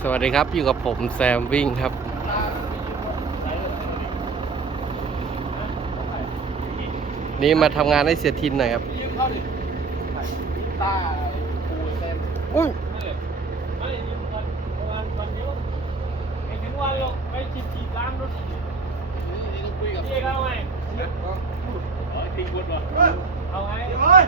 สวัสดีครับอยู่กับผมแซมวิ่งครับ นี่มาทำงานให้เสียทินหน่อยครับยืมเข้าดิตาปูเต็มอุ้ยไม่ยืมวันประมาณวันเดียวไม่ถึงวันหรอกไปฉีดฉีดล้างรถนี่ต้องคุยกับพี่เอกเอาไงตีบุญวะเอาไง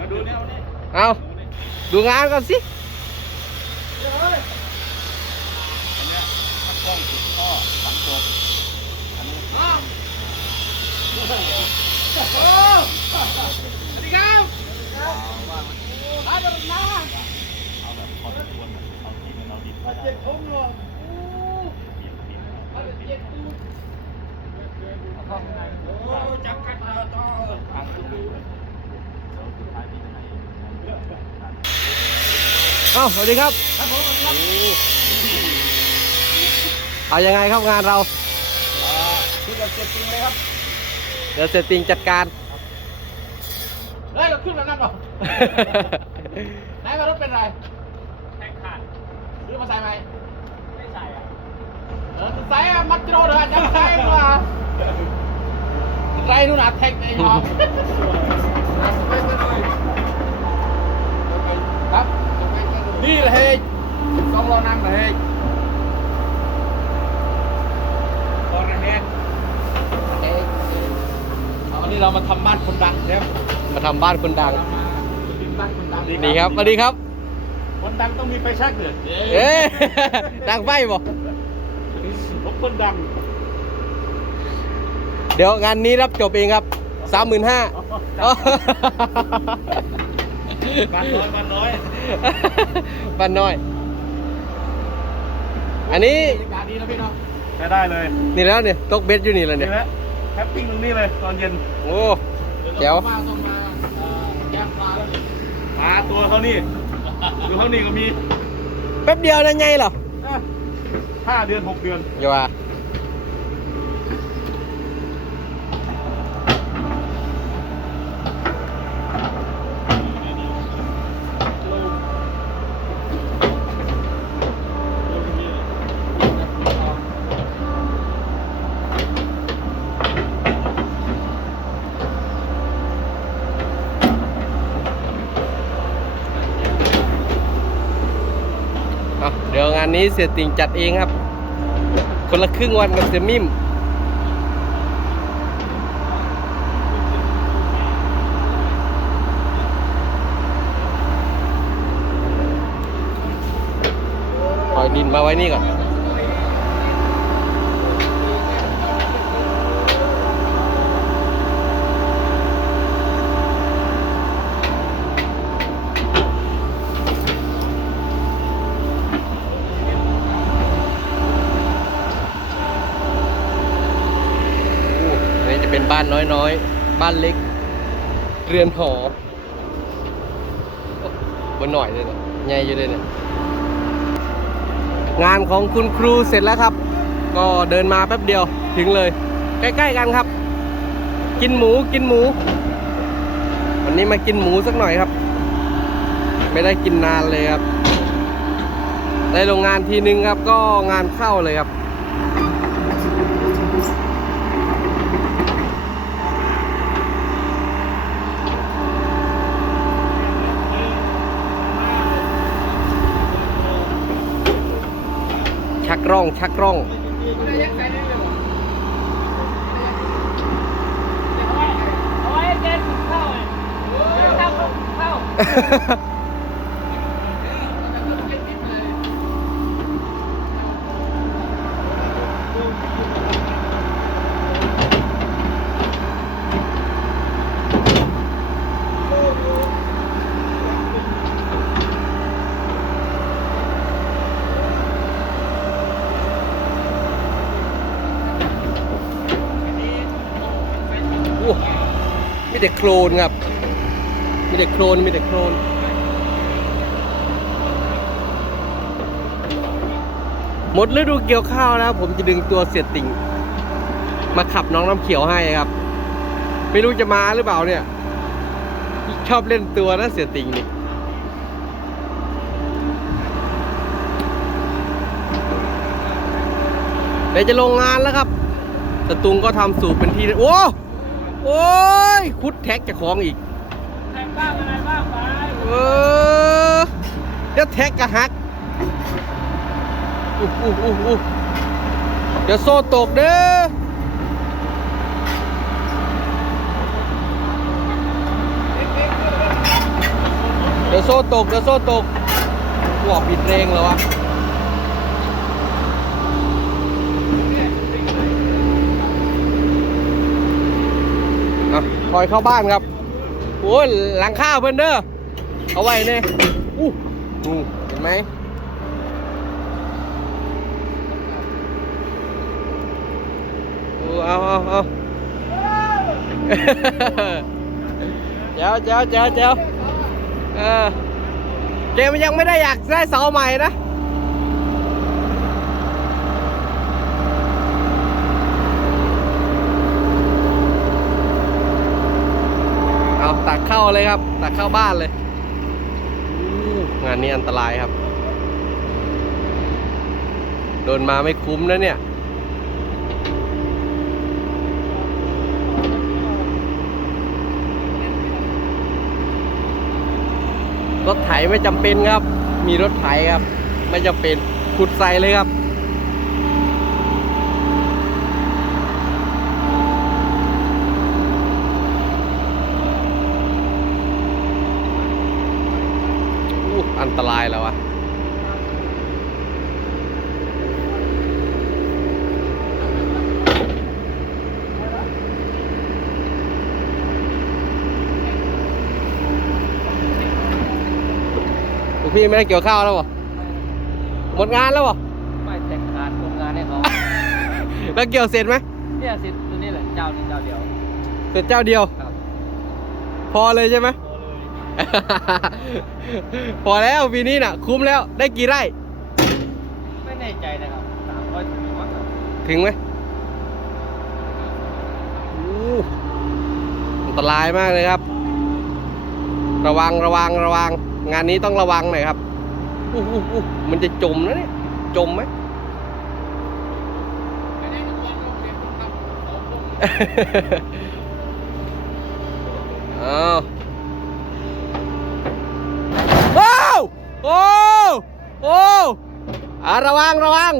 มาดูเนี่ยเอาเนี่ยเอาดูงานก่อนสิอันเนี้ยถ้า กล้องติดท่อฝังตัวอันนี้สวัสดีครับอาจารย์นะเอาแบบพอสมควรเอาที่มันเราดิบเจ็ดคงหรอเจ็ดตูโอ้จับกันต่อต่อทางสุดเลยสุดท้ายมีไหนเอ้าสวัสดีครับ ครับผมครับ เอายังไงครับงานเราอ่าที่เราเจ็บจริงเลยครับเดี๋ยวเสียติงจัดการเฮ้ยเราขึ้นแล้วนั่นหรอไหนมารถเป็นไรแทงขาดซื้อมาใส่ไหมไม่ใส่อะเออใส่อะมัดโจเถอะจับใส่มาไรนู่นน่ะแท็กไอ้หอมครับนี่เลยเฮ้ยสองล้อนั่งเลยเฮ้ยสองระเฮดเฮ้ยเอาวั นนี้เรามาทำบ้านคนดังครับมาทำบ้านคนดังเรามาดินบ้านคนดังนี่ครับสวัสดีครับ คนดังต้องมีไฟแชักเดือดเอ๊ะดังไฟบ่ผมคนดัง เดี๋ยวงานนี้รับจบเองครับสามหมื่นห้าบ้านน้อยบ้านน้อยบ้านน้อย อันนี้บรรยากาศดีนะพี่น้องใช้ได้เลย นี่แล้วเนี่ยตกเบ็ดอยู่นี่แล้วเนี่ยนี่ แหละแคปปิ้งตรงนี้เลยตอนเย็นโอ้แจ๋วมาส่งมาเอ่อแก้มปลาแล้วปลาตัวเท่านี้ดูเท่านี้ก็มี แป๊บเดียวนะไงเหรออะห้าเดือนหกเดือนอย่า เดี๋ยวงานนี้เสียติงจัดเองครับ คนละครึ่งวันกับเสียมิมปล่อยดินมาไว้นี่ก่อน อู้อันนี้จะเป็น บ้านน้อยๆ บ้านเล็ก เรือนหอบนหน่อยเลยเนี่ยใหญ่อยู่เลยเนี่ยงานของคุณครูเสร็จแล้วครับ ก็เดินมาแป๊บเดียวถึงเลย ใกล้ๆกันครับ กินหมูกินหมู วันนี้มากินหมูสักหน่อยครับ ไม่ได้กินนานเลยครับได้โรงงานทีนึงครับ ก็งานเข้าเลยครับ ร่องชักร่องไม่ได้ยักใส่ได้เลยเหรอเอาไว้ให้แกถึงเข้าไงเข้าเข้า มีแต่โคลนครับ มีแต่โคลนมีแต่โคลนหมดฤดูเกี่ยวข้าวแล้ว ผมจะดึงตัวเสียติ่ง มาขับน้องน้ำเขียวให้ครับ ไม่รู้จะมาหรือเปล่าเนี่ย ชอบเล่นตัวนะเสียติ่งนี่ดี๋ยวจะลงงานแล้วครับตะตุงก็ทำสูตรเป็นที่ โอ้ โอ้ คุดแท็กจะคล้องอีกใส่บ้างอะไรบ้างไปเออเดี๋ยวแท็กกระหักอู้อู้อู้อู้เดี๋ยวโซ่ตกเด้อเดี๋ยวโซ่ตกเดี๋ยวโซ่ตกหัวปิดเรงแล้ววะอะ คอยเข้าบ้านครับโอ้ยหลังข้าวเพิ่อนเด้อเอาไว้เนี่ยอู้ดูเห็นไหมโอ้เอาเอาเอาเจ้าเจ้าเจ้าเจ้าเออเกมมันยังไม่ได้อยากได้เสาใหม่นะ เข้าเลยครับ ตักเข้าบ้านเลย งานนี้อันตรายครับ โดนมาไม่คุ้มนะเนี่ย รถไถไม่จำเป็นครับ มีรถไถครับ ไม่จำเป็นขุดใส่เลยครับ อู้อันตรายแล้ววะ ลูก พี่ไม่ได้เกี่ยวข้าวแล้วบ่หมดงานแล้วบ่ไม่แต่งงานโครงงานให้เขาแล้วเกี่ยวเสร็จไหมเนี่ยสิตัวนี้แหละเจ้านี้เจ้าเดียวเสร็จเจ้าเดียว ครับพอเลยใช่ไหมพอแล้วปีนี้น่ะ คุ้มแล้วได้กี่ไร่ไม่แน่ใจนะครับสามร้อยถึงมั้งครับถึงไหมอู้อันตรายมากเลยครับ ระวังระวังระวัง งานนี้ต้องระวังหน่อยครับอู้อู้อู้มันจะจมนะเนี่ย จมไหมเอาโอ้โอ้โอ้อะระวังระวัง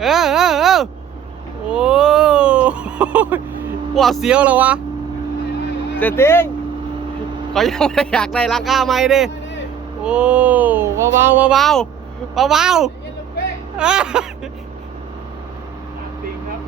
เออเออเออโอ้หว่าดเสียวแล้ววะเสร็จจริงเขายังไม่ได้อยากได้ราคาใหม่ดิ โอ้เบาเบาเบาเบาเบาๆอะติงครับ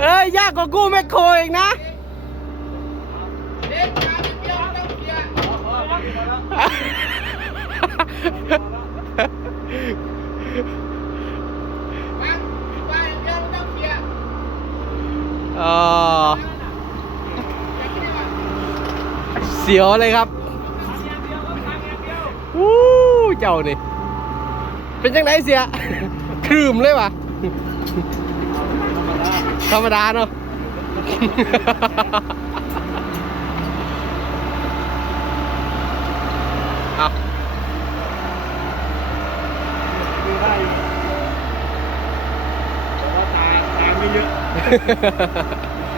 เอ้ยยากกว่ากู้แมคโครอีกนะเออเสียวเลยครับวู้เจ้านี่ เป็นจังไดเสียคลืมเลยวะธรรมดาเนาะเอาคือได้แต่ว่าตาตาไม่เยอะ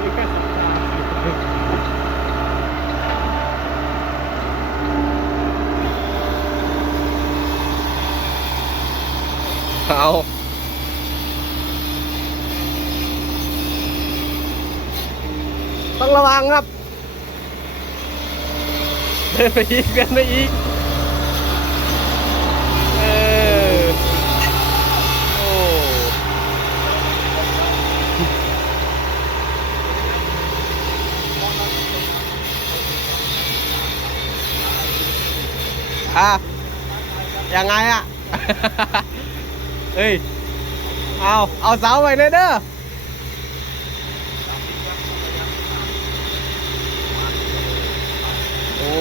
มีแค่สองตา เอาต้องระวังครับ เดินไปอีกเดินไปอีกเออโอ้อะยังไงอะ เฮ้ย เอาเอาเสาไว้เลยเด้อโอ้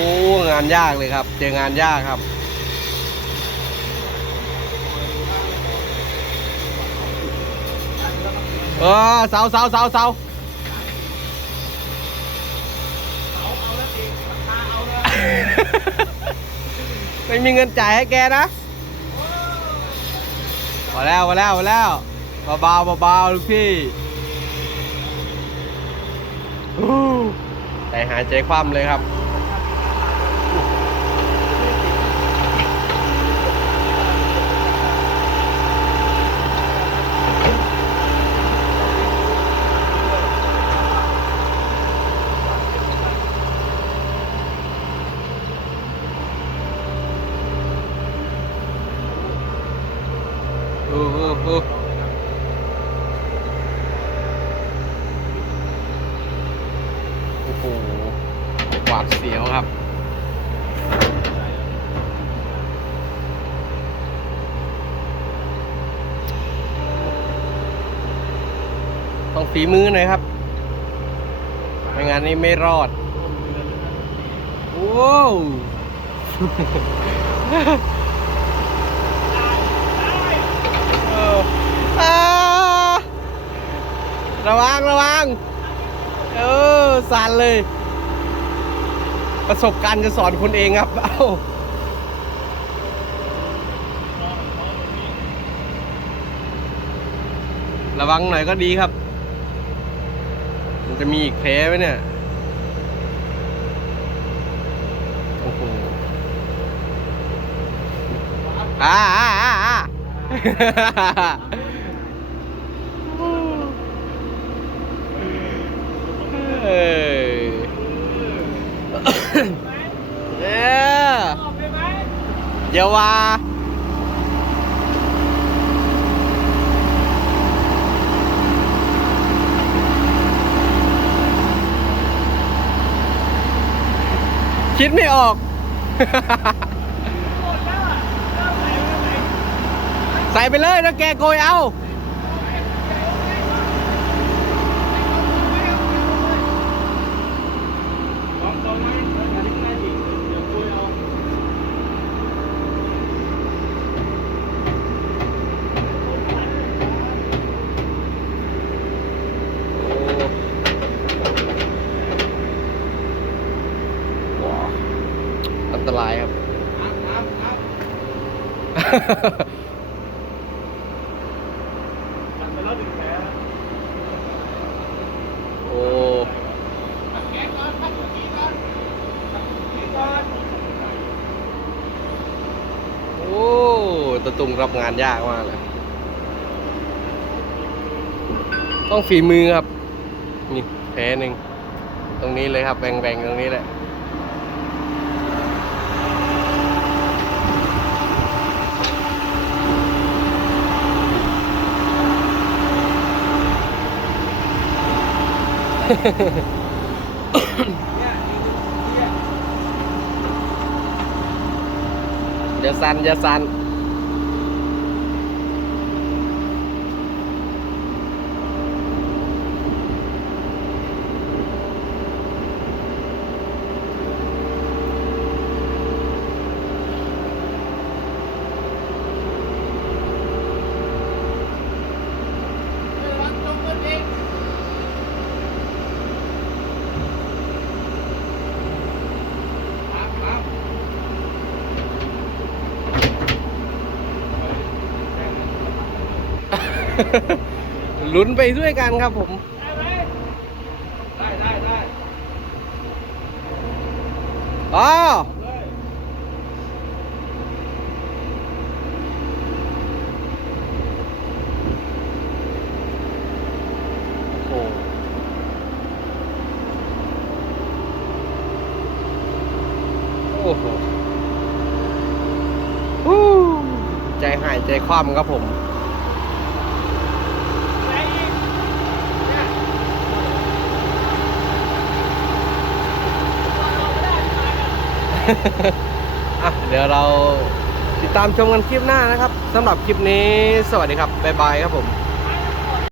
งานยากเลยครับ เจองานยากครับเออเสาเสาเสาเสาไม่มีเงินจ่ายให้แกนะ มาแล้วมาแล้วมาแล้วเบาๆเบาๆลูกพี่ใจหายใจคว่ำเลยครับ โอ้โหโอ้โหโอ้โหหวาดเสียวครับต้องฝีมือหน่อยครับไม่งั้นนี่ไม่รอดโว้วออ่า ระวังระวัง เออสั่นเลย ประสบการณ์จะสอนคนเองครับ เอ้าระวังหน่อยก็ดีครับ มันจะมีอีกแผลไหมเนี่ย โอ้โหอ่าอ่าอ่าอ่า เอ้ ยเอ้ยออกไปไหมอย่าว่าคิดไม่ออก ใส่ไปเลยแล้วแกโกยเอา ลองลองไหมอย่าทิ้งได้อีกเดี๋ยวคุยเอา ว้าวอันตรายครับ ครับครับครับตัดไปแล้วหนึ่งแผล โอ้ แกะก่อนพักตรงนี้ก่อนพักตรงนี้ก่ อนโอ้ตะตุงรับงานยากมากเลย ต้องฝีมือครับ นี่แผลหนึ่ง ตรงนี้เลยครับแบ่งๆตรงนี้แหละ อย่าสั่นอย่าสั่น ระวังตรงบนเอง ครับครับ ลุ้นไปด้วยกันครับผม ได้ไหมได้ได้ได้อ๋อเลยโอ้โอ้โหใจหายใจคว่ำครับผม อะไรอีกเนี่ยออกไม่ได้ไม่ได้กัน อะเดี๋ยวเราติดตามชมกันคลิปหน้านะครับสำหรับคลิปนี้สวัสดีครับ บ๊ายบายครับผม